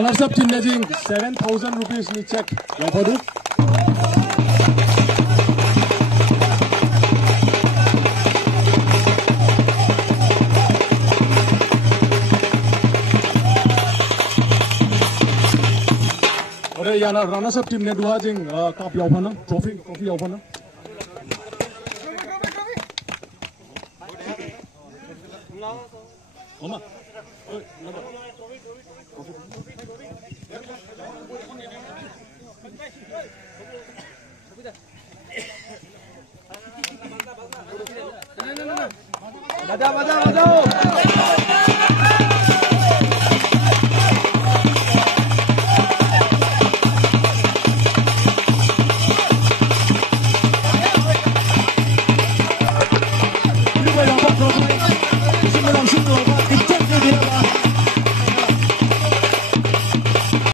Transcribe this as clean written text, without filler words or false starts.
runners up team netting 7,000 rupees ni check lopadu ore yana runners up team ne duha jing cup yaupana trophy yaupana Mama बजाओ